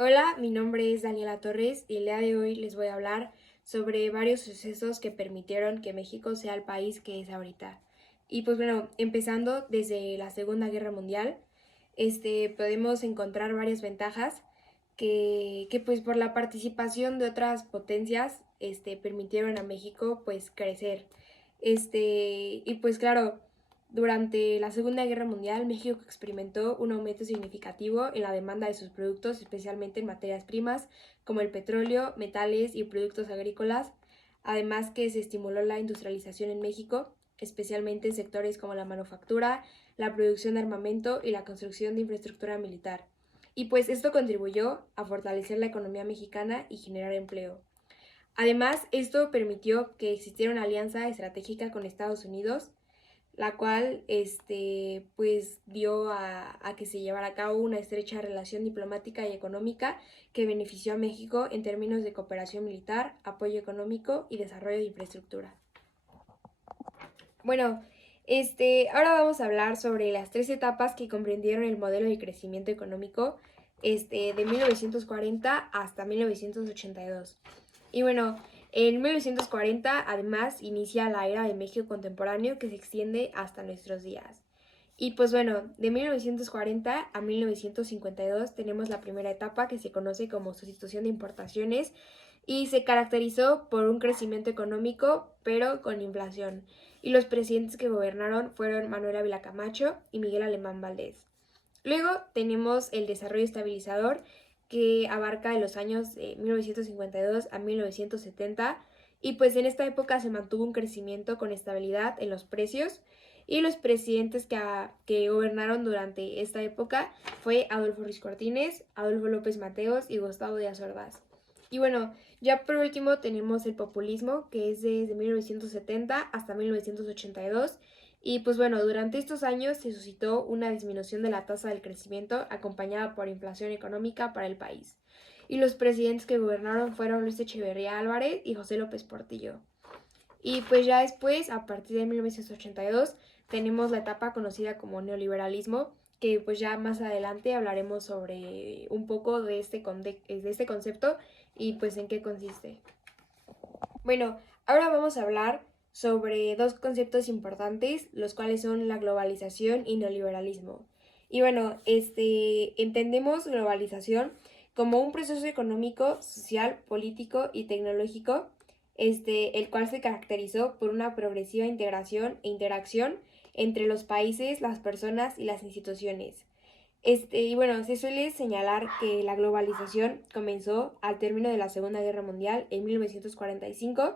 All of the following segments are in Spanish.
Hola, mi nombre es Daniela Torres y el día de hoy les voy a hablar sobre varios sucesos que permitieron que México sea el país que es ahorita. Y pues bueno, empezando desde la Segunda Guerra Mundial, podemos encontrar varias ventajas que pues por la participación de otras potencias, permitieron a México pues crecer. Y pues claro, durante la Segunda Guerra Mundial, México experimentó un aumento significativo en la demanda de sus productos, especialmente en materias primas como el petróleo, metales y productos agrícolas, además que se estimuló la industrialización en México, especialmente en sectores como la manufactura, la producción de armamento y la construcción de infraestructura militar. Y pues esto contribuyó a fortalecer la economía mexicana y generar empleo. Además, esto permitió que existiera una alianza estratégica con Estados Unidos, la cual pues dio a que se llevara a cabo una estrecha relación diplomática y económica que benefició a México en términos de cooperación militar, apoyo económico y desarrollo de infraestructura. Bueno, ahora vamos a hablar sobre las tres etapas que comprendieron el modelo de crecimiento económico de 1940 hasta 1982. Y bueno, en 1940 además inicia la era de México contemporáneo que se extiende hasta nuestros días. Y pues bueno, de 1940 a 1952 tenemos la primera etapa que se conoce como sustitución de importaciones y se caracterizó por un crecimiento económico pero con inflación. Y los presidentes que gobernaron fueron Manuel Ávila Camacho y Miguel Alemán Valdés. Luego tenemos el desarrollo estabilizador que abarca de los años 1952 a 1970 y pues en esta época se mantuvo un crecimiento con estabilidad en los precios y los presidentes que gobernaron durante esta época fue Adolfo Ruiz Cortines, Adolfo López Mateos y Gustavo Díaz Ordaz. Y bueno, ya por último tenemos el populismo que es desde 1970 hasta 1982 y pues bueno, durante estos años se suscitó una disminución de la tasa del crecimiento acompañada por inflación económica para el país. Y los presidentes que gobernaron fueron Luis Echeverría Álvarez y José López Portillo. Y pues ya después, a partir de 1982, tenemos la etapa conocida como neoliberalismo, que pues ya más adelante hablaremos sobre un poco de este concepto y pues en qué consiste. Bueno, ahora vamos a hablar sobre dos conceptos importantes, los cuales son la globalización y neoliberalismo. Y bueno, entendemos globalización como un proceso económico, social, político y tecnológico, el cual se caracterizó por una progresiva integración e interacción entre los países, las personas y las instituciones. Y bueno, se suele señalar que la globalización comenzó al término de la Segunda Guerra Mundial en 1945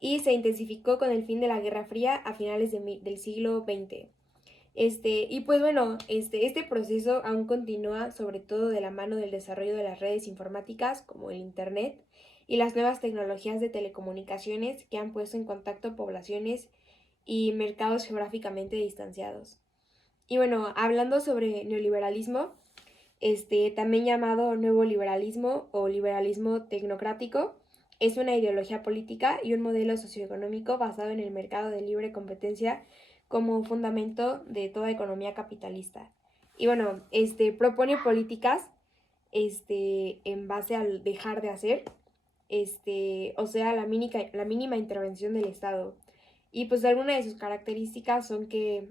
y se intensificó con el fin de la Guerra Fría a finales del siglo XX. Y pues bueno, este proceso aún continúa sobre todo de la mano del desarrollo de las redes informáticas como el Internet y las nuevas tecnologías de telecomunicaciones que han puesto en contacto poblaciones y mercados geográficamente distanciados. Y bueno, hablando sobre neoliberalismo, también llamado nuevo liberalismo o liberalismo tecnocrático, es una ideología política y un modelo socioeconómico basado en el mercado de libre competencia como fundamento de toda economía capitalista. Y bueno, propone políticas en base al dejar de hacer, o sea, la mínima intervención del Estado. Y pues algunas de sus características son que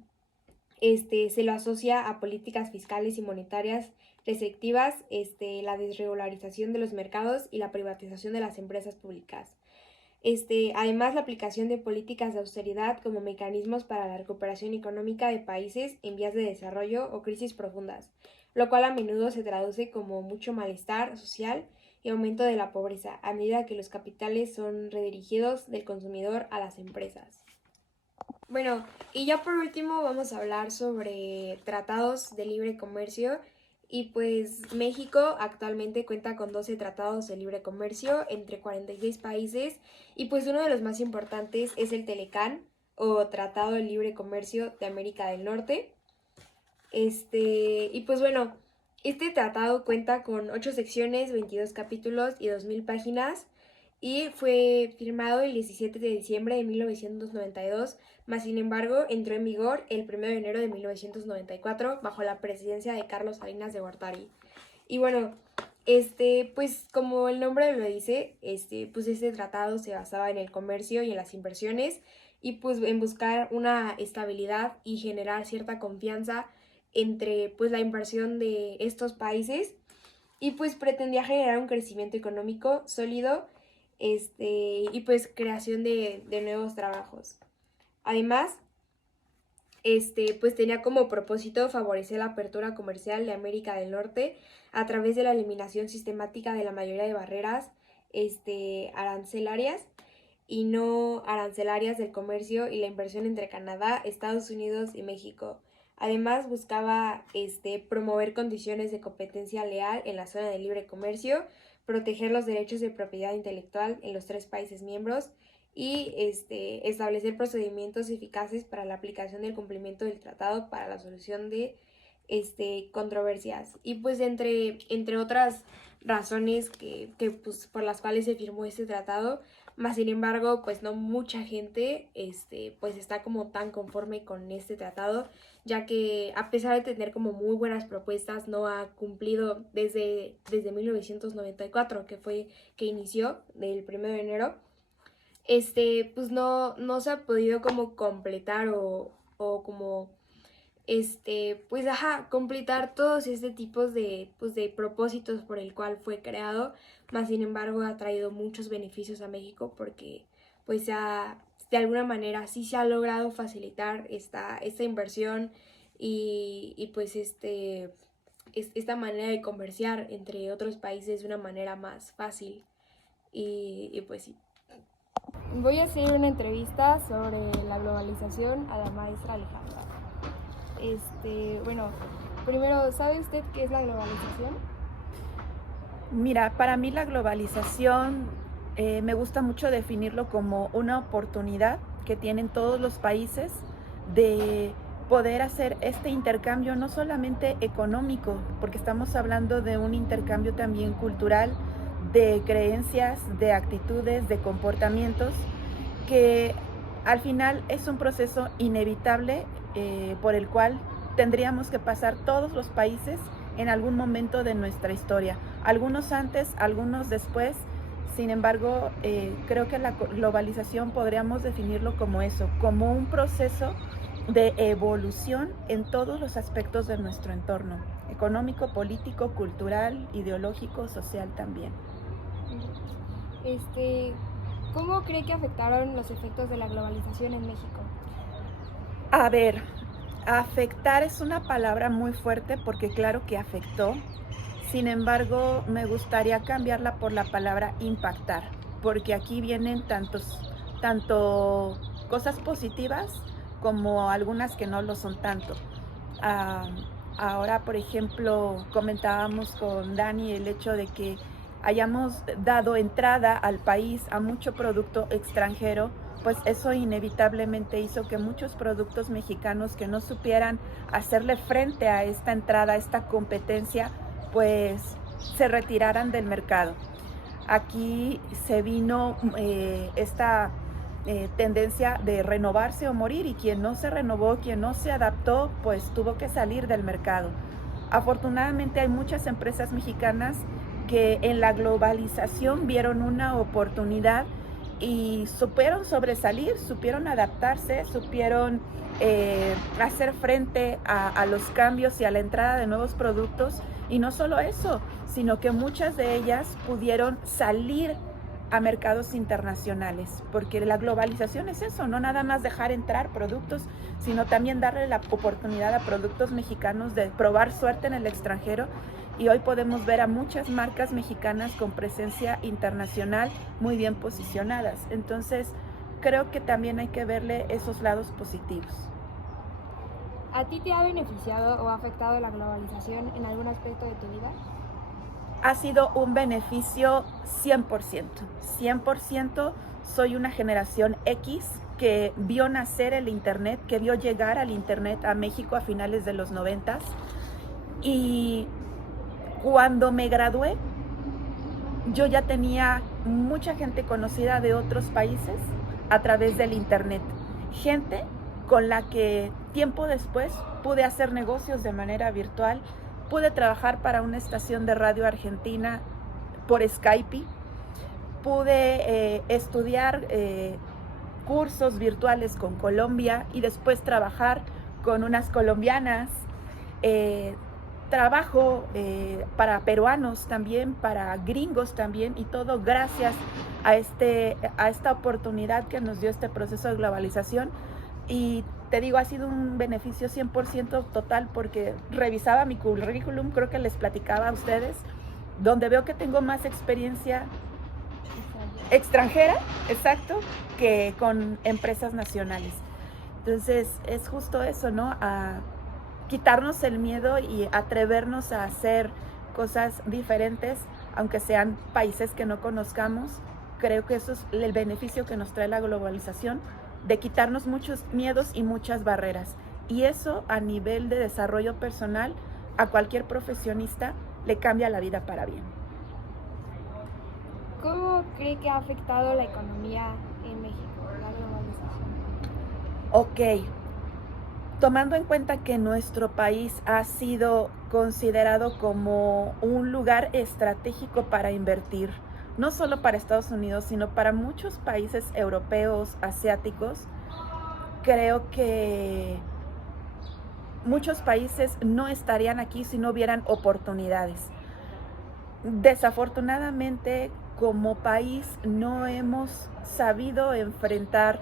se lo asocia a políticas fiscales y monetarias restrictivas, la desregularización de los mercados y la privatización de las empresas públicas. Además, la aplicación de políticas de austeridad como mecanismos para la recuperación económica de países en vías de desarrollo o crisis profundas, lo cual a menudo se traduce como mucho malestar social y aumento de la pobreza, a medida que los capitales son redirigidos del consumidor a las empresas. Bueno, y ya por último vamos a hablar sobre tratados de libre comercio y pues México actualmente cuenta con 12 tratados de libre comercio entre 46 países y pues uno de los más importantes es el Telecán o Tratado de Libre Comercio de América del Norte. Y pues bueno, este tratado cuenta con 8 secciones, 22 capítulos y 2000 páginas y fue firmado el 17 de diciembre de 1992, mas sin embargo entró en vigor el 1 de enero de 1994 bajo la presidencia de Carlos Salinas de Gortari. Y bueno, Pues como el nombre lo dice, pues este tratado se basaba en el comercio y en las inversiones y pues en buscar una estabilidad y generar cierta confianza entre pues la inversión de estos países y pues pretendía generar un crecimiento económico sólido, y pues creación de nuevos trabajos. Además, pues tenía como propósito favorecer la apertura comercial de América del Norte a través de la eliminación sistemática de la mayoría de barreras, arancelarias y no arancelarias del comercio y la inversión entre Canadá, Estados Unidos y México. Además, buscaba promover condiciones de competencia leal en la zona de libre comercio, proteger los derechos de propiedad intelectual en los tres países miembros y establecer procedimientos eficaces para la aplicación del cumplimiento del tratado para la solución de controversias. Y pues entre otras razones que pues, por las cuales se firmó este tratado, más sin embargo, pues no mucha gente pues está como tan conforme con este tratado, ya que a pesar de tener como muy buenas propuestas, no ha cumplido desde 1994, que fue que inició del 1 de enero, pues no se ha podido como completar o como pues ajá, completar todos este tipos pues, de propósitos por el cual fue creado, más sin embargo ha traído muchos beneficios a México porque pues de alguna manera sí se ha logrado facilitar esta inversión y pues esta manera de comerciar entre otros países de una manera más fácil y pues sí. Voy a hacer una entrevista sobre la globalización a la maestra Alejandra. Bueno, primero, ¿sabe usted qué es la globalización? Mira, para mí la globalización me gusta mucho definirlo como una oportunidad que tienen todos los países de poder hacer este intercambio no solamente económico, porque estamos hablando de un intercambio también cultural, de creencias, de actitudes, de comportamientos, que al final es un proceso inevitable por el cual tendríamos que pasar todos los países en algún momento de nuestra historia, algunos antes, algunos después. Sin embargo, creo que la globalización podríamos definirlo como eso, como un proceso de evolución en todos los aspectos de nuestro entorno, económico, político, cultural, ideológico, social también. ¿Cómo cree que afectaron los efectos de la globalización en México? A ver, afectar es una palabra muy fuerte porque claro que afectó. Sin embargo, me gustaría cambiarla por la palabra impactar, porque aquí vienen tanto cosas positivas como algunas que no lo son tanto. Ah, Ahora, por ejemplo, comentábamos con Dani el hecho de que hayamos dado entrada al país a mucho producto extranjero, pues eso inevitablemente hizo que muchos productos mexicanos que no supieran hacerle frente a esta entrada, a esta competencia, pues se retiraran del mercado. Aquí se vino esta tendencia de renovarse o morir, y quien no se renovó, quien no se adaptó, pues tuvo que salir del mercado. Afortunadamente hay muchas empresas mexicanas que en la globalización vieron una oportunidad y supieron sobresalir, supieron adaptarse, supieron hacer frente a los cambios y a la entrada de nuevos productos. Y no solo eso, sino que muchas de ellas pudieron salir a mercados internacionales, porque la globalización es eso, no nada más dejar entrar productos, sino también darle la oportunidad a productos mexicanos de probar suerte en el extranjero. Y hoy podemos ver a muchas marcas mexicanas con presencia internacional muy bien posicionadas. Entonces, creo que también hay que verle esos lados positivos. ¿A ti te ha beneficiado o afectado la globalización en algún aspecto de tu vida? Ha sido un beneficio 100%. 100% soy una generación X que vio nacer el Internet, que vio llegar al Internet a México a finales de los 90. Y cuando me gradué, yo ya tenía mucha gente conocida de otros países a través del Internet. Gente con la que tiempo después pude hacer negocios de manera virtual, pude trabajar para una estación de radio argentina por Skype, pude estudiar cursos virtuales con Colombia y después trabajar con unas colombianas. Trabajo para peruanos también, para gringos también, y todo gracias a esta oportunidad que nos dio este proceso de globalización. Y te digo, ha sido un beneficio 100% total, porque revisaba mi currículum, creo que les platicaba a ustedes, donde veo que tengo más experiencia extranjera, exacto, que con empresas nacionales. Entonces es justo eso, ¿no? A quitarnos el miedo y atrevernos a hacer cosas diferentes, aunque sean países que no conozcamos. Creo que eso es el beneficio que nos trae la globalización, de quitarnos muchos miedos y muchas barreras. Y eso, a nivel de desarrollo personal, a cualquier profesionista le cambia la vida para bien. ¿Cómo cree que ha afectado la economía en México, la globalización? Ok, tomando en cuenta que nuestro país ha sido considerado como un lugar estratégico para invertir, no solo para Estados Unidos, sino para muchos países europeos, asiáticos, creo que muchos países no estarían aquí si no hubieran oportunidades. Desafortunadamente, como país no hemos sabido enfrentar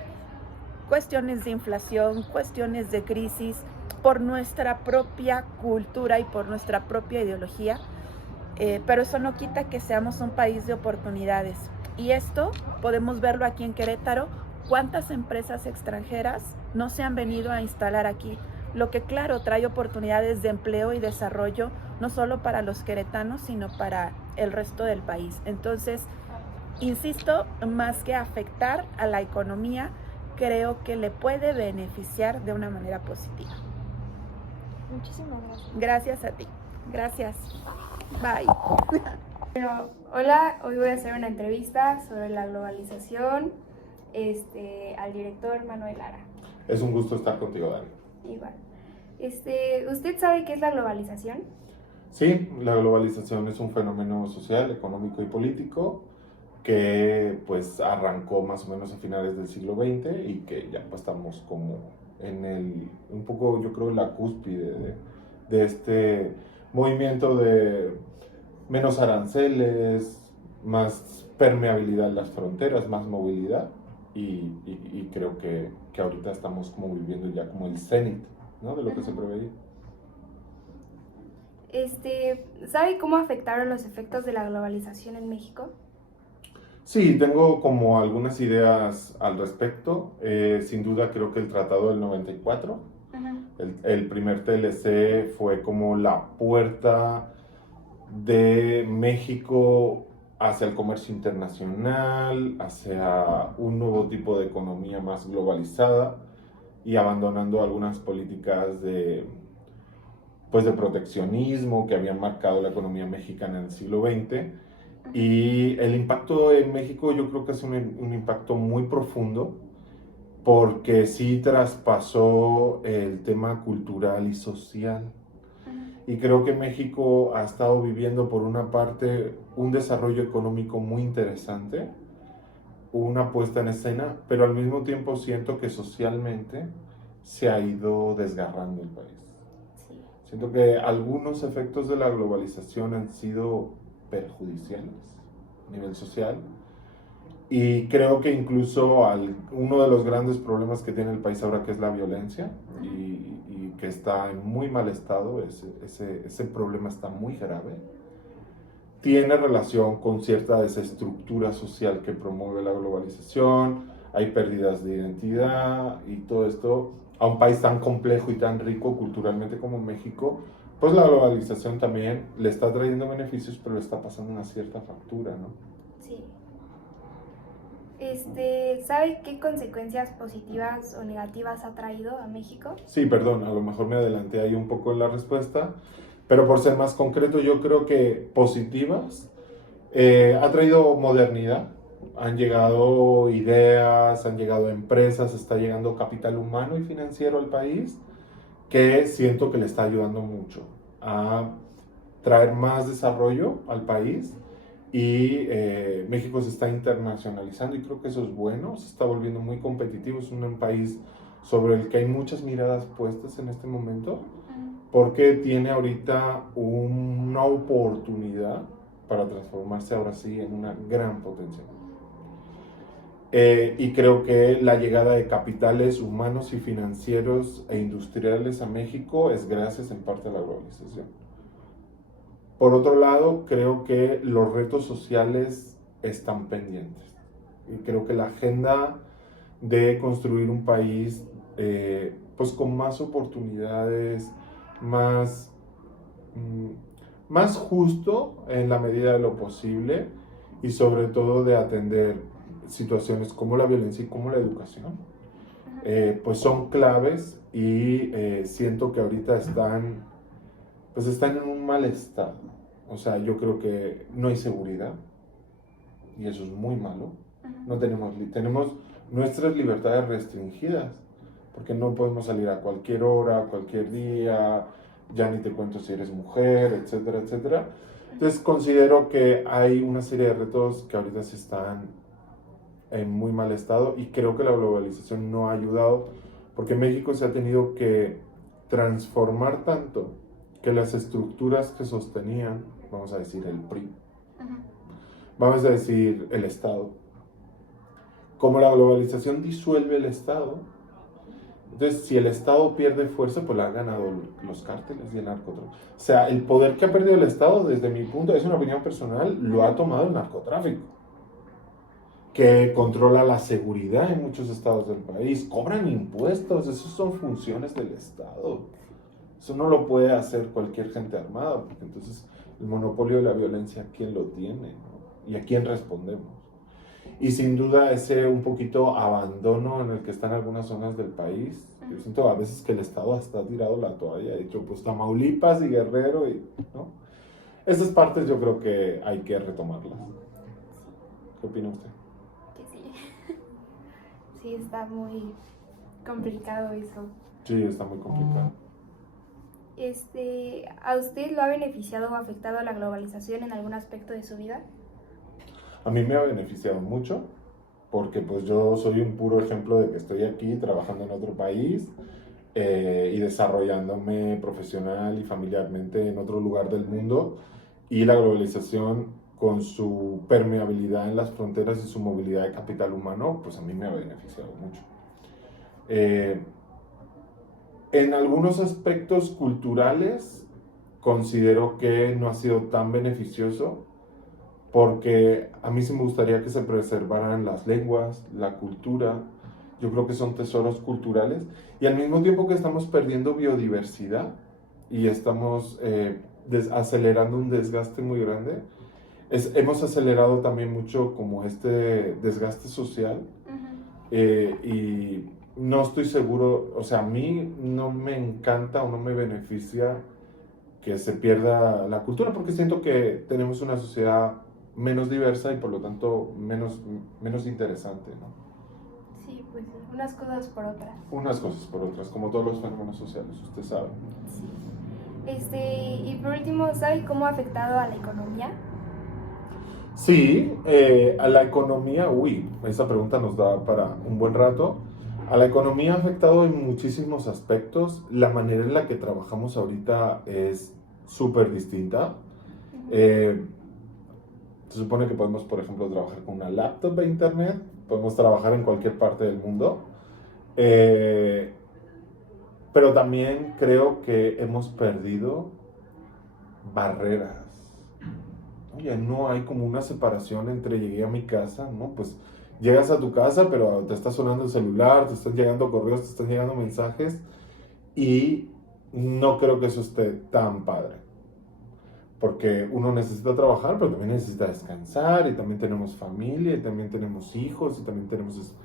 cuestiones de inflación, cuestiones de crisis, por nuestra propia cultura y por nuestra propia ideología, pero eso no quita que seamos un país de oportunidades. Y esto podemos verlo aquí en Querétaro. ¿Cuántas empresas extranjeras no se han venido a instalar aquí? Lo que claro trae oportunidades de empleo y desarrollo, no solo para los queretanos, sino para el resto del país. Entonces, insisto, más que afectar a la economía, creo que le puede beneficiar de una manera positiva. Muchísimas gracias. Gracias a ti. Gracias. Bye. Bueno, hola, hoy voy a hacer una entrevista sobre la globalización al director Manuel Lara. Es un gusto estar contigo, Dani. Igual. ¿Usted sabe qué es la globalización? Sí, la globalización es un fenómeno social, económico y político que pues arrancó más o menos a finales del siglo XX y que ya pues, estamos como un poco yo creo en la cúspide de este movimiento de menos aranceles, más permeabilidad en las fronteras, más movilidad y creo que ahorita estamos como viviendo ya como el cenit, ¿no? De lo que se preveía. ¿Sabe cómo afectaron los efectos de la globalización en México? Sí, tengo como algunas ideas al respecto. Sin duda creo que el Tratado del 94, el primer TLC fue como la puerta de México hacia el comercio internacional, hacia un nuevo tipo de economía más globalizada y abandonando algunas políticas de proteccionismo que habían marcado la economía mexicana en el siglo XX. Y el impacto en México yo creo que es un impacto muy profundo porque sí traspasó el tema cultural y social. Y creo que México ha estado viviendo por una parte un desarrollo económico muy interesante, una puesta en escena, pero al mismo tiempo siento que socialmente se ha ido desgarrando el país. Siento que algunos efectos de la globalización han sido perjudiciales a nivel social y creo que incluso uno de los grandes problemas que tiene el país ahora, que es la violencia y que está en muy mal estado, ese problema está muy grave, tiene relación con cierta desestructura social que promueve la globalización. Hay pérdidas de identidad y todo esto. A un país tan complejo y tan rico culturalmente como México, pues la globalización también le está trayendo beneficios, pero le está pasando una cierta factura, ¿no? Sí. ¿Sabe qué consecuencias positivas o negativas ha traído a México? Sí, perdón, a lo mejor me adelanté ahí un poco en la respuesta, pero por ser más concreto, yo creo que positivas. Ha traído modernidad. Han llegado ideas, han llegado empresas, está llegando capital humano y financiero al país, que siento que le está ayudando mucho a traer más desarrollo al país y México se está internacionalizando y creo que eso es bueno, se está volviendo muy competitivo, es un país sobre el que hay muchas miradas puestas en este momento porque tiene ahorita una oportunidad para transformarse ahora sí en una gran potencia. Y creo que la llegada de capitales humanos y financieros e industriales a México es gracias en parte a la globalización. Por otro lado, creo que los retos sociales están pendientes. Y creo que la agenda de construir un país pues con más oportunidades, más, más justo en la medida de lo posible y sobre todo de atender situaciones como la violencia y como la educación, pues son claves y siento que ahorita pues están en un mal estado. O sea, yo creo que no hay seguridad y eso es muy malo. No tenemos nuestras libertades restringidas porque no podemos salir a cualquier hora, cualquier día, ya ni te cuento si eres mujer, etcétera, etcétera. Entonces considero que hay una serie de retos que ahorita se están en muy mal estado y creo que la globalización no ha ayudado porque México se ha tenido que transformar tanto que las estructuras que sostenían, vamos a decir el PRI, vamos a decir el Estado, como la globalización disuelve el Estado, entonces si el Estado pierde fuerza, pues la han ganado los cárteles y el narcotráfico. O sea, el poder que ha perdido el Estado, desde mi punto, es una opinión personal, lo ha tomado el narcotráfico, que controla la seguridad en muchos estados del país, cobran impuestos, esas son funciones del Estado. Eso no lo puede hacer cualquier gente armada, porque entonces el monopolio de la violencia, ¿quién lo tiene? ¿No? ¿Y a quién respondemos? Y sin duda ese un poquito abandono en el que están algunas zonas del país. Yo siento a veces que el Estado hasta ha tirado la toalla, ha dicho pues Tamaulipas y Guerrero, ¿no? Esas partes yo creo que hay que retomarlas. ¿Qué opina usted? Que sí. Sí, está muy complicado eso. Sí, está muy complicado. ¿A usted lo ha beneficiado o afectado la globalización en algún aspecto de su vida? A mí me ha beneficiado mucho, porque pues yo soy un puro ejemplo de que estoy aquí trabajando en otro país y desarrollándome profesional y familiarmente en otro lugar del mundo, y la globalización con su permeabilidad en las fronteras y su movilidad de capital humano, pues a mí me ha beneficiado mucho. En algunos aspectos culturales considero que no ha sido tan beneficioso porque a mí sí me gustaría que se preservaran las lenguas, la cultura. Yo creo que son tesoros culturales y al mismo tiempo que estamos perdiendo biodiversidad y estamos acelerando un desgaste muy grande, hemos acelerado también mucho como este desgaste social y no estoy seguro, o sea, a mí no me encanta o no me beneficia que se pierda la cultura porque siento que tenemos una sociedad menos diversa y por lo tanto menos interesante, ¿no? Sí, pues sí, unas cosas por otras. Unas cosas por otras, como todos los fenómenos sociales, usted sabe. Sí. Y por último, ¿sabe cómo ha afectado a la economía? Sí, a la economía, esa pregunta nos da para un buen rato. A la economía ha afectado en muchísimos aspectos. La manera en la que trabajamos ahorita es súper distinta. Se supone que podemos, por ejemplo, trabajar con una laptop de internet, podemos trabajar en cualquier parte del mundo, pero también creo que hemos perdido barreras. Oye, no hay como una separación entre llegué a mi casa, ¿no? Pues llegas a tu casa, pero te está sonando el celular, te están llegando correos, te están llegando mensajes y no creo que eso esté tan padre. Porque uno necesita trabajar, pero también necesita descansar, y también tenemos familia, y también tenemos hijos, y también tenemos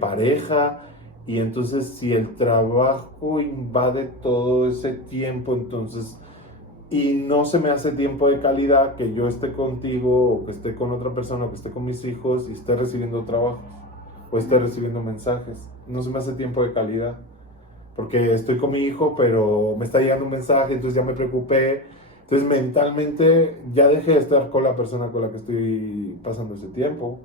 pareja, y entonces si el trabajo invade todo ese tiempo, entonces, y no se me hace tiempo de calidad que yo esté contigo, o que esté con otra persona, o que esté con mis hijos, y esté recibiendo trabajos, o esté recibiendo mensajes, no se me hace tiempo de calidad, porque estoy con mi hijo, pero me está llegando un mensaje, entonces ya me preocupé, Entonces mentalmente ya dejé de estar con la persona con la que estoy pasando ese tiempo.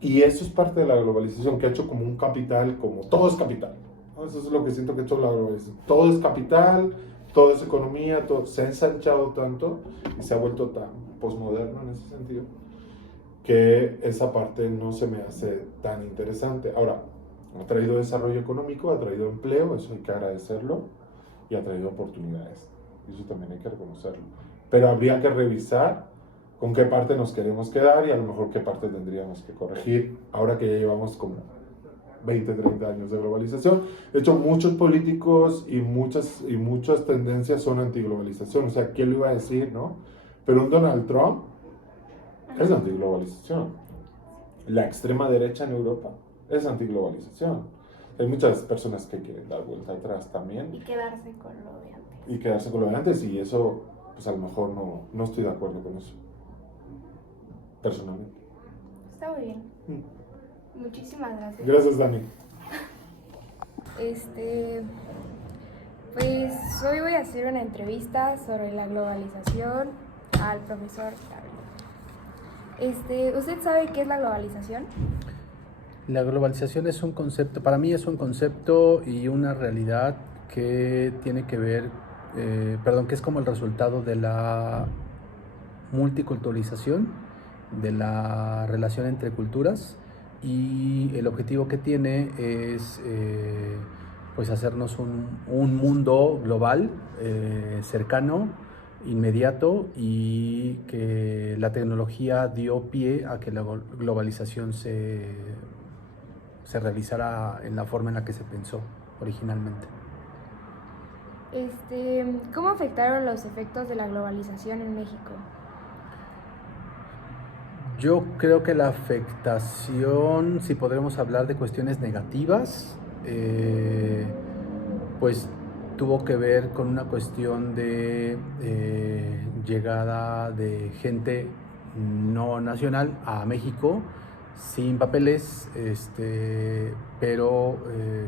Y eso es parte de la globalización, que ha hecho como un capital, como todo es capital, ¿no? Eso es lo que siento que ha hecho la globalización. Todo es capital, todo es economía, todo, se ha ensanchado tanto y se ha vuelto tan posmoderno en ese sentido, que esa parte no se me hace tan interesante. Ahora, ha traído desarrollo económico, ha traído empleo, eso hay que agradecerlo, y ha traído oportunidades, eso también hay que reconocerlo. Pero habría que revisar con qué parte nos queremos quedar y a lo mejor qué parte tendríamos que corregir, ahora que ya llevamos como 20, 30 años de globalización. De hecho, muchos políticos y muchas tendencias son antiglobalización, o sea, ¿quién lo iba a decir, no? Pero un Donald Trump es antiglobalización. La extrema derecha en Europa es antiglobalización. Hay muchas personas que quieren dar vuelta atrás también. Y quedarse con lo de antes. Y quedarse con lo de antes, y eso, pues a lo mejor no estoy de acuerdo con eso, personalmente. Está muy bien. Muchísimas gracias. Gracias, Dani. Pues hoy voy a hacer una entrevista sobre la globalización al profesor Gabriel. ¿Usted sabe qué es la globalización? La globalización es un concepto, para mí es un concepto y una realidad que tiene que ver, que es como el resultado de la multiculturalización, de la relación entre culturas, y el objetivo que tiene es pues hacernos un mundo global, cercano, inmediato, y que la tecnología dio pie a que la globalización se realizara en la forma en la que se pensó originalmente. ¿Cómo afectaron los efectos de la globalización en México? Yo creo que la afectación, si podremos hablar de cuestiones negativas, pues tuvo que ver con una cuestión de llegada de gente no nacional a México sin papeles, pero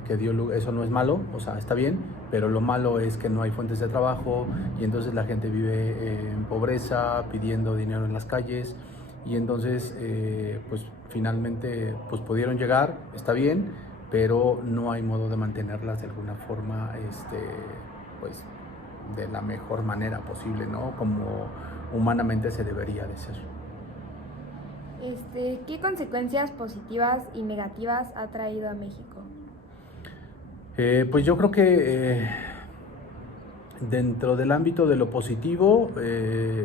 que eso no es malo, o sea, está bien, pero lo malo es que no hay fuentes de trabajo y entonces la gente vive en pobreza, pidiendo dinero en las calles, y entonces pues finalmente pues pudieron llegar, está bien, pero no hay modo de mantenerlas de alguna forma, pues de la mejor manera posible, ¿no? Como humanamente se debería de ser. ¿Qué consecuencias positivas y negativas ha traído a México? Pues yo creo que dentro del ámbito de lo positivo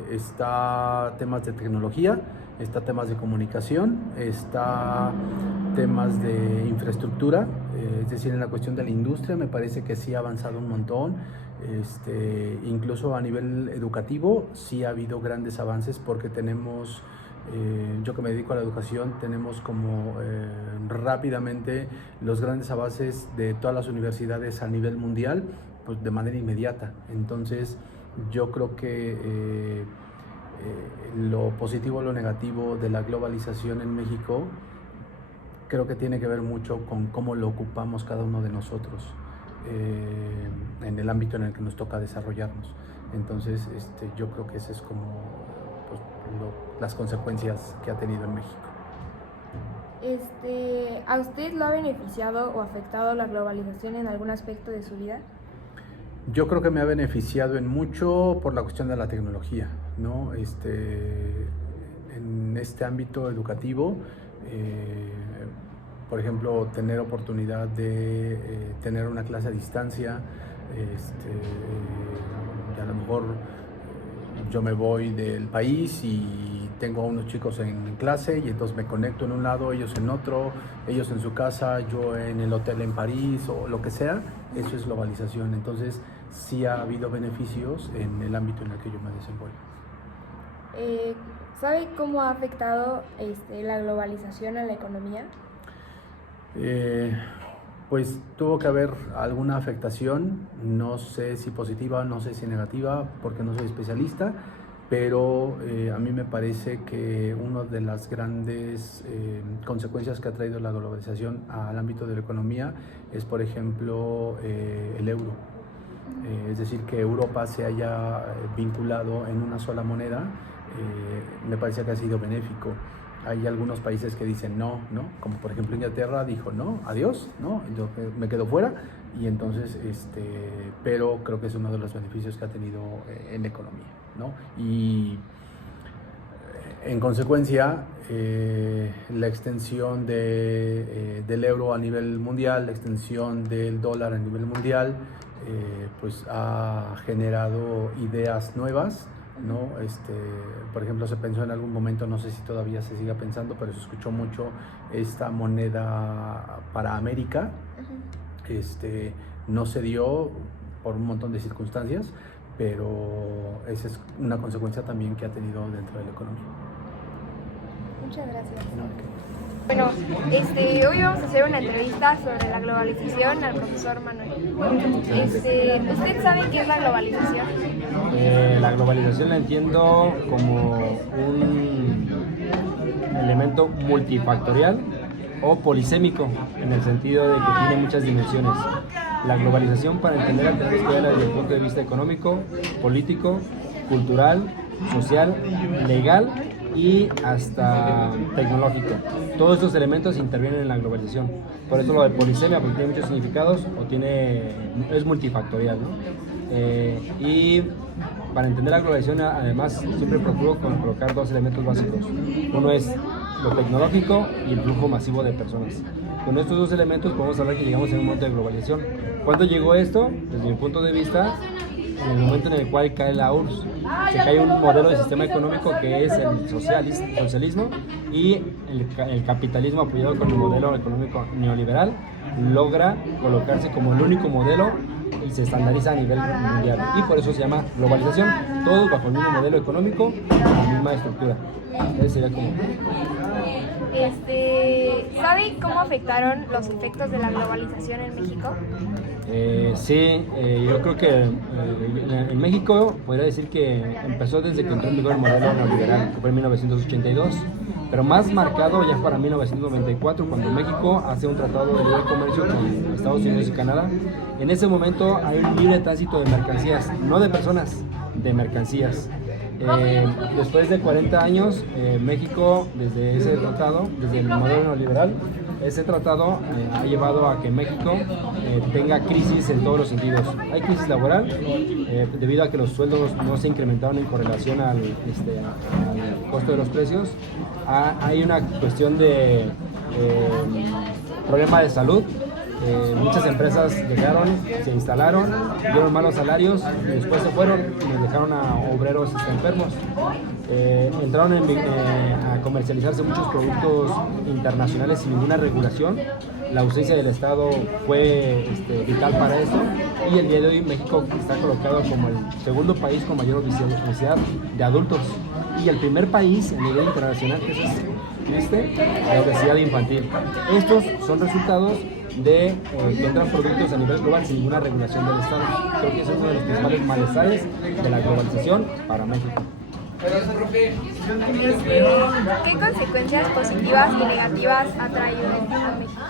está temas de tecnología, está temas de comunicación, está temas de infraestructura, es decir, en la cuestión de la industria me parece que sí ha avanzado un montón, incluso a nivel educativo sí ha habido grandes avances porque tenemos, yo que me dedico a la educación, tenemos como rápidamente los grandes avances de todas las universidades a nivel mundial, pues de manera inmediata. Entonces yo creo que lo positivo o lo negativo de la globalización en México creo que tiene que ver mucho con cómo lo ocupamos cada uno de nosotros en el ámbito en el que nos toca desarrollarnos. Entonces yo creo que ese es como pues, las consecuencias que ha tenido en México. ¿A usted lo ha beneficiado o afectado la globalización en algún aspecto de su vida? Yo creo que me ha beneficiado en mucho por la cuestión de la tecnología, ¿no? En este ámbito educativo, por ejemplo, tener oportunidad de tener una clase a distancia, y a lo mejor yo me voy del país y tengo a unos chicos en clase y entonces me conecto en un lado, ellos en otro, ellos en su casa, yo en el hotel en París o lo que sea. Eso es globalización. Entonces sí ha habido beneficios en el ámbito en el que yo me desenvuelvo. ¿Sabe cómo ha afectado la globalización a la economía? Pues tuvo que haber alguna afectación, no sé si positiva, no sé si negativa, porque no soy especialista, pero a mí me parece que una de las grandes consecuencias que ha traído la globalización al ámbito de la economía es, por ejemplo, el euro. Es decir, que Europa se haya vinculado en una sola moneda, me parece que ha sido benéfico. Hay algunos países que dicen no, ¿no? Como por ejemplo Inglaterra dijo no, adiós, ¿no? Yo me quedo fuera, y entonces, pero creo que es uno de los beneficios que ha tenido en la economía, ¿no? Y en consecuencia, la extensión del euro a nivel mundial, la extensión del dólar a nivel mundial, pues ha generado ideas nuevas, ¿no? Por ejemplo, se pensó en algún momento, no sé si todavía se siga pensando, pero se escuchó mucho esta moneda para América. No se dio por un montón de circunstancias, pero esa es una consecuencia también que ha tenido dentro de la economía. Muchas gracias. ¿No? Okay. Bueno, hoy vamos a hacer una entrevista sobre la globalización al profesor Manuel. ¿Usted sabe qué es la globalización? La globalización la entiendo como un elemento multifactorial o polisémico, en el sentido de que tiene muchas dimensiones. La globalización, para entenderla, tenemos que verla desde el punto de vista económico, político, cultural, social, legal y hasta tecnológico. Todos estos elementos intervienen en la globalización. Por eso lo de polisemia, porque tiene muchos significados o es multifactorial, ¿no? Y para entender la globalización, además, siempre procuro colocar dos elementos básicos. Uno es lo tecnológico y el flujo masivo de personas. Con estos dos elementos podemos hablar que llegamos en un momento de globalización. ¿Cuándo llegó esto? Desde mi punto de vista, en el momento en el cual cae la URSS. Se cae un modelo de sistema económico que es el socialismo, y el capitalismo, apoyado con el modelo económico neoliberal, logra colocarse como el único modelo y se estandariza a nivel mundial, y por eso se llama globalización, todos bajo el mismo modelo económico, la misma estructura. Entonces sería como... ¿Sabe cómo afectaron los efectos de la globalización en México? Sí, yo creo que en México podría decir que empezó desde que entró en vigor el modelo neoliberal, que fue en 1982, pero más marcado ya para 1994, cuando México hace un tratado de libre comercio con Estados Unidos y Canadá. En ese momento hay un libre tránsito de mercancías, no de personas, de mercancías. Después de 40 años, México, desde ese tratado, desde el modelo neoliberal, ese tratado ha llevado a que México tenga crisis en todos los sentidos. Hay crisis laboral debido a que los sueldos no se incrementaron en correlación al costo de los precios. Hay una cuestión de problema de salud. Muchas empresas llegaron, se instalaron, dieron malos salarios y después se fueron y nos dejaron a obreros enfermos. Entraron a comercializarse muchos productos internacionales sin ninguna regulación. La ausencia del Estado fue vital para eso, y el día de hoy México está colocado como el segundo país con mayor obesidad de adultos y el primer país a nivel internacional, que eso es triste, de obesidad infantil. Estos son resultados de que entran productos a nivel global sin ninguna regulación del Estado. Creo que ese es uno de los principales malestares de la globalización para México. ¿Qué consecuencias positivas y negativas ha traído a México?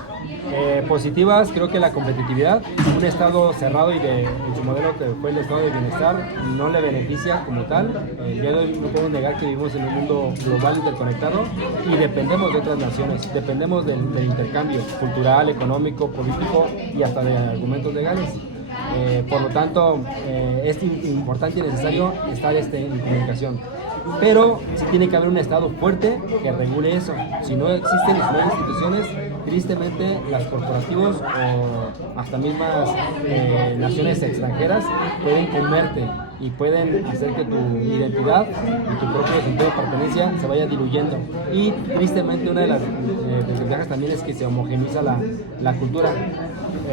Positivas, creo que la competitividad. Un Estado cerrado y en su modelo, que fue el Estado de bienestar, no le beneficia como tal. El día de hoy no podemos negar que vivimos en un mundo global interconectado y dependemos de otras naciones, dependemos del intercambio cultural, económico, político y hasta de argumentos legales. Por lo tanto, es importante y necesario estar en comunicación. Pero sí tiene que haber un Estado fuerte que regule eso. Si no existen las nuevas instituciones, tristemente las corporativos o hasta mismas naciones extranjeras pueden comerte y pueden hacer que tu identidad y tu propio sentido de pertenencia se vaya diluyendo. Y tristemente una de las desventajas también es que se homogeniza la cultura.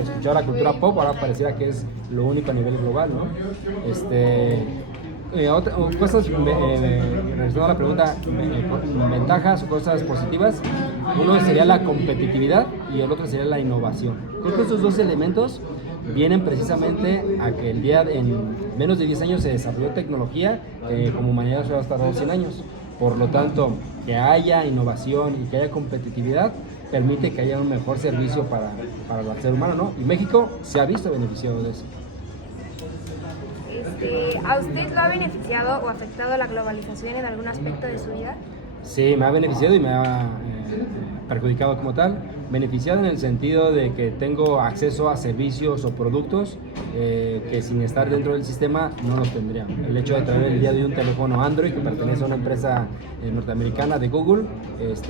Escuchar la cultura pop ahora pareciera que es lo único a nivel global, ¿no? Cosas, regresando a la pregunta, ventajas o cosas positivas, uno sería la competitividad y el otro sería la innovación. Creo que estos dos elementos vienen precisamente a que en menos de 10 años se desarrolló tecnología, como humanidad se va a tardar 100 años. Por lo tanto, que haya innovación y que haya competitividad permite que haya un mejor servicio para el ser humano, ¿no? Y México se ha visto beneficiado de eso. ¿A usted lo ha beneficiado o afectado la globalización en algún aspecto de su vida? Sí, me ha beneficiado y me ha perjudicado como tal. Beneficiado en el sentido de que tengo acceso a servicios o productos que sin estar dentro del sistema no los tendría. El hecho de traer el día de hoy un teléfono Android que pertenece a una empresa norteamericana de Google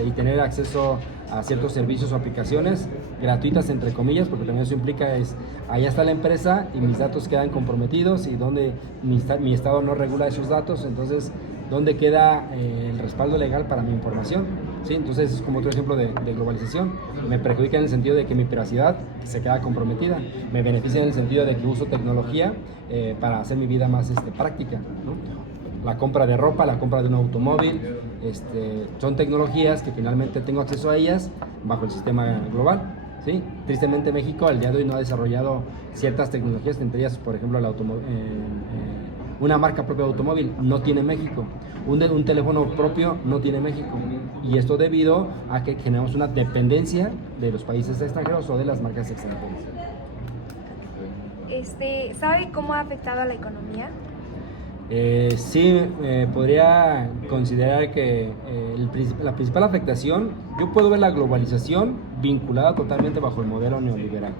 y tener acceso a ciertos servicios o aplicaciones gratuitas entre comillas, porque también eso implica allá está la empresa y mis datos quedan comprometidos y donde mi estado no regula esos datos, entonces ¿dónde queda el respaldo legal para mi información? ¿Sí? Entonces es como otro ejemplo de globalización. Me perjudica en el sentido de que mi privacidad se queda comprometida. Me beneficia en el sentido de que uso tecnología para hacer mi vida más práctica, ¿no? La compra de ropa, la compra de un automóvil, son tecnologías que finalmente tengo acceso a ellas bajo el sistema global. ¿Sí? Tristemente México al día de hoy no ha desarrollado ciertas tecnologías, entre ellas por ejemplo una marca propia de automóvil no tiene México, un teléfono propio no tiene México, y esto debido a que generamos una dependencia de los países extranjeros o de las marcas extranjeras. ¿Sabe cómo ha afectado a la economía? Sí, podría considerar que la principal afectación, yo puedo ver la globalización vinculada totalmente bajo el modelo neoliberal.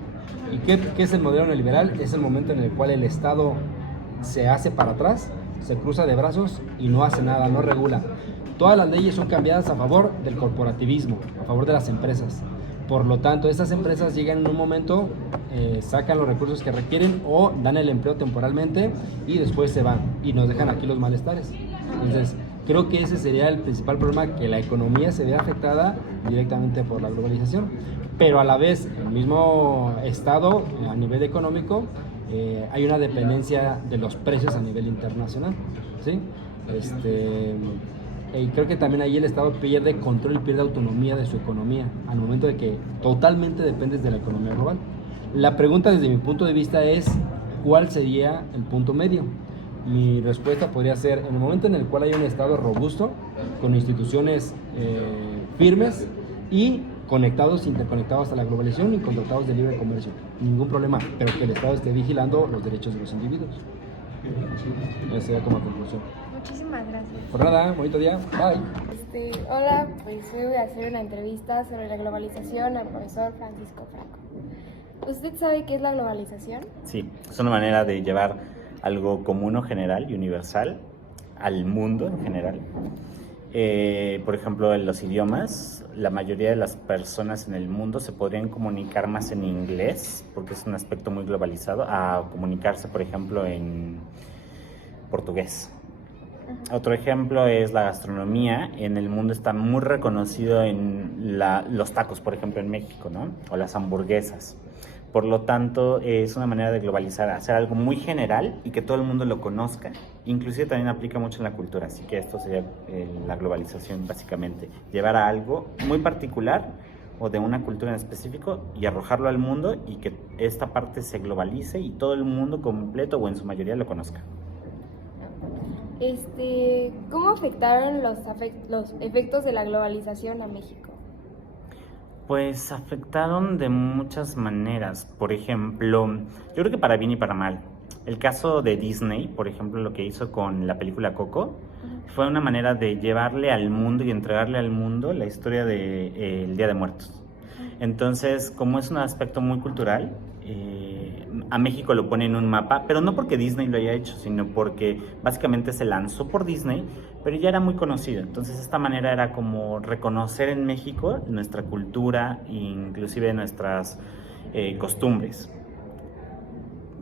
¿Y qué es el modelo neoliberal? Es el momento en el cual el Estado se hace para atrás, se cruza de brazos y no hace nada, no regula. Todas las leyes son cambiadas a favor del corporativismo, a favor de las empresas. Por lo tanto, estas empresas llegan en un momento, sacan los recursos que requieren o dan el empleo temporalmente y después se van y nos dejan aquí los malestares. Entonces, creo que ese sería el principal problema, que la economía se vea afectada directamente por la globalización. Pero a la vez, el mismo Estado, a nivel económico, hay una dependencia de los precios a nivel internacional, ¿sí? Y creo que también ahí el Estado pierde control y pierde autonomía de su economía al momento de que totalmente dependes de la economía global. La pregunta desde mi punto de vista es, ¿cuál sería el punto medio? Mi respuesta podría ser, en el momento en el cual hay un Estado robusto, con instituciones firmes y interconectados a la globalización y con tratados de libre comercio. Ningún problema, pero que el Estado esté vigilando los derechos de los individuos. Esa sería como conclusión. Muchísimas gracias. Por nada, bonito día. Bye. Hola, pues hoy voy a hacer una entrevista sobre la globalización al profesor Francisco Franco. ¿Usted sabe qué es la globalización? Sí, es una manera de llevar algo común o general y universal al mundo en general. Por ejemplo, en los idiomas, la mayoría de las personas en el mundo se podrían comunicar más en inglés, porque es un aspecto muy globalizado, a comunicarse, por ejemplo, en portugués. Otro ejemplo es la gastronomía. En el mundo está muy reconocido en los tacos, por ejemplo, en México, ¿no? O las hamburguesas. Por lo tanto, es una manera de globalizar, hacer algo muy general y que todo el mundo lo conozca. Inclusive también aplica mucho en la cultura, así que esto sería la globalización, básicamente. Llevar a algo muy particular o de una cultura en específico y arrojarlo al mundo y que esta parte se globalice y todo el mundo completo o en su mayoría lo conozca. ¿Cómo afectaron los efectos de la globalización a México? Pues afectaron de muchas maneras. Por ejemplo, yo creo que para bien y para mal. El caso de Disney, por ejemplo, lo que hizo con la película Coco, fue una manera de llevarle al mundo y entregarle al mundo la historia del Día de Muertos. Entonces, como es un aspecto muy cultural, a México lo pone en un mapa, pero no porque Disney lo haya hecho, sino porque básicamente se lanzó por Disney, pero ya era muy conocido. Entonces esta manera era como reconocer en México nuestra cultura, inclusive nuestras costumbres.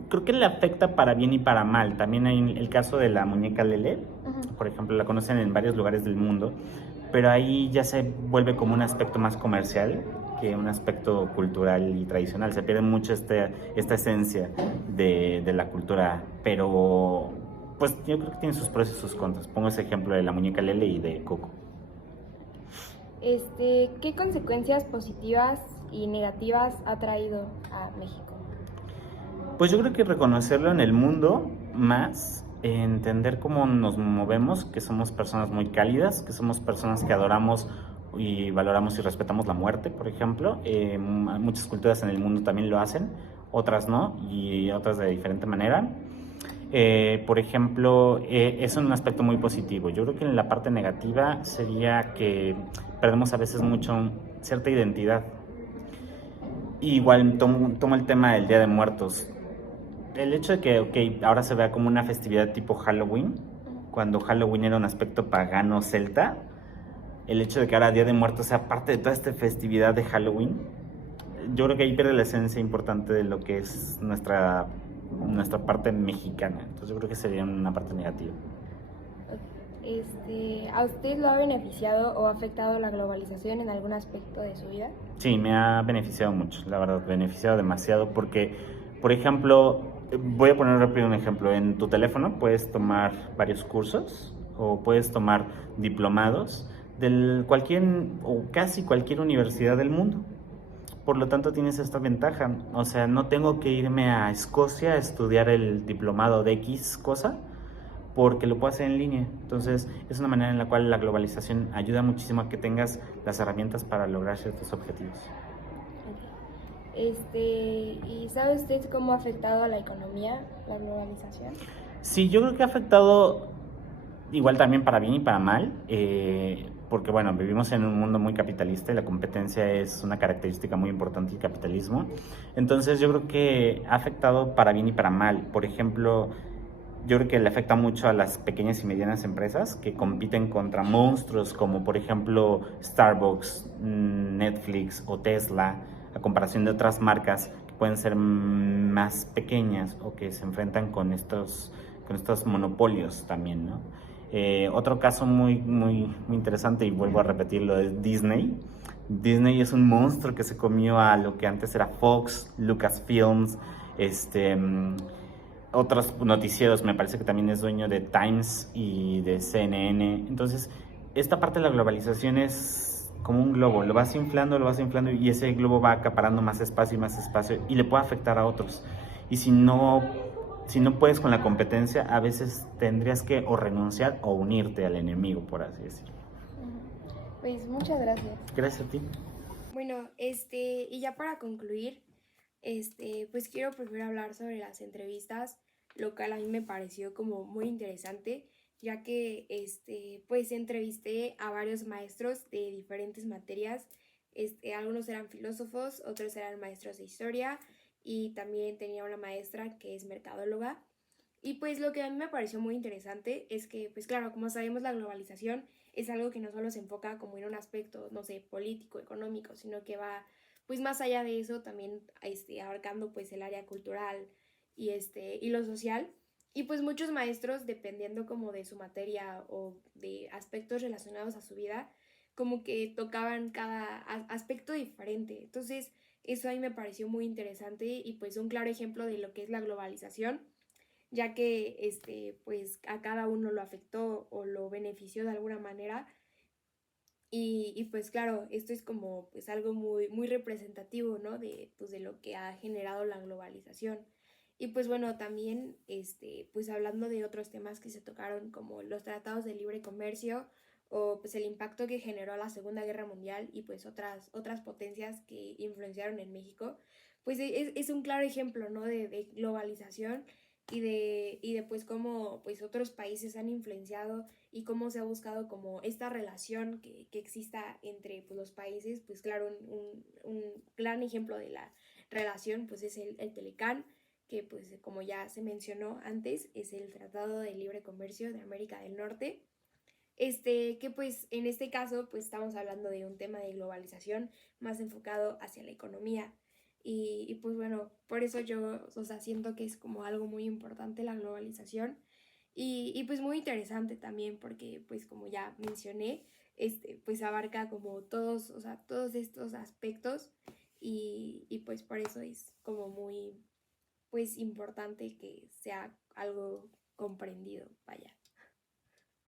Creo que le afecta para bien y para mal. También hay el caso de la muñeca Lele, por ejemplo, la conocen en varios lugares del mundo, pero ahí ya se vuelve como un aspecto más comercial que un aspecto cultural y tradicional. Se pierde mucho esta esencia de la cultura, pero pues yo creo que tiene sus pros y sus contras. Pongo ese ejemplo de la muñeca Lele y de Coco. ¿Qué consecuencias positivas y negativas ha traído a México? Pues yo creo que reconocerlo en el mundo más, entender cómo nos movemos, que somos personas muy cálidas, que somos personas que adoramos y valoramos y respetamos la muerte, por ejemplo. Muchas culturas en el mundo también lo hacen, otras no, y otras de diferente manera. Por ejemplo, es un aspecto muy positivo. Yo creo que en la parte negativa sería que perdemos a veces mucho cierta identidad. Igual tomo el tema del Día de Muertos. El hecho de que, ok, ahora se vea como una festividad tipo Halloween, cuando Halloween era un aspecto pagano celta, el hecho de que ahora Día de Muertos sea parte de toda esta festividad de Halloween, yo creo que ahí pierde la esencia importante de lo que es nuestra parte mexicana. Entonces yo creo que sería una parte negativa. ¿A usted lo ha beneficiado o afectado la globalización en algún aspecto de su vida? Sí, me ha beneficiado mucho, la verdad, beneficiado demasiado porque, por ejemplo, voy a poner rápido un ejemplo. En tu teléfono puedes tomar varios cursos o puedes tomar diplomados de cualquier o casi cualquier universidad del mundo. Por lo tanto, tienes esta ventaja. O sea, no tengo que irme a Escocia a estudiar el diplomado de X cosa porque lo puedo hacer en línea. Entonces, es una manera en la cual la globalización ayuda muchísimo a que tengas las herramientas para lograr ciertos objetivos. ¿Y sabe usted cómo ha afectado a la economía la globalización? Sí, yo creo que ha afectado igual también para bien y para mal, porque bueno, vivimos en un mundo muy capitalista y la competencia es una característica muy importante del capitalismo. Entonces yo creo que ha afectado para bien y para mal. Por ejemplo, yo creo que le afecta mucho a las pequeñas y medianas empresas que compiten contra monstruos como por ejemplo Starbucks, Netflix o Tesla, a comparación de otras marcas que pueden ser más pequeñas o que se enfrentan con estos monopolios también, ¿no? Otro caso muy interesante, y vuelvo a repetirlo, es Disney. Disney es un monstruo que se comió a lo que antes era Fox, Lucasfilms, otros noticieros. Me parece que también es dueño de Times y de CNN. Entonces, esta parte de la globalización es como un globo, lo vas inflando y ese globo va acaparando más espacio y le puede afectar a otros. Y si no puedes con la competencia, a veces tendrías que o renunciar o unirte al enemigo, por así decirlo. Pues muchas gracias. Gracias a ti. Bueno, y ya para concluir, pues quiero primero hablar sobre las entrevistas, lo cual a mí me pareció como muy interesante, ya que, pues entrevisté a varios maestros de diferentes materias. Algunos eran filósofos, otros eran maestros de historia, y también tenía una maestra que es mercadóloga. Y pues lo que a mí me pareció muy interesante es que, pues claro, como sabemos, la globalización es algo que no solo se enfoca como en un aspecto, no sé, político, económico, sino que va pues más allá de eso, también abarcando pues el área cultural y lo social. Y pues muchos maestros, dependiendo como de su materia o de aspectos relacionados a su vida, como que tocaban cada aspecto diferente. Entonces, eso a mí me pareció muy interesante y pues un claro ejemplo de lo que es la globalización, ya que pues a cada uno lo afectó o lo benefició de alguna manera. Y pues claro, esto es como pues algo muy representativo, ¿no? Pues de lo que ha generado la globalización. Y pues bueno, también pues hablando de otros temas que se tocaron como los tratados de libre comercio o pues el impacto que generó la Segunda Guerra Mundial y pues otras potencias que influenciaron en México, pues es un claro ejemplo, ¿no? De globalización y de pues cómo pues otros países han influenciado y cómo se ha buscado como esta relación que exista entre pues, los países. Pues claro, un gran ejemplo de la relación pues es el Telecán, que pues como ya se mencionó antes, es el Tratado de Libre Comercio de América del Norte. Que pues en este caso pues estamos hablando de un tema de globalización más enfocado hacia la economía. Y pues bueno, por eso yo, o sea, siento que es como algo muy importante la globalización y pues muy interesante también porque pues como ya mencioné, pues abarca como todos, o sea, todos estos aspectos y pues por eso es como muy pues importante que sea algo comprendido, vaya.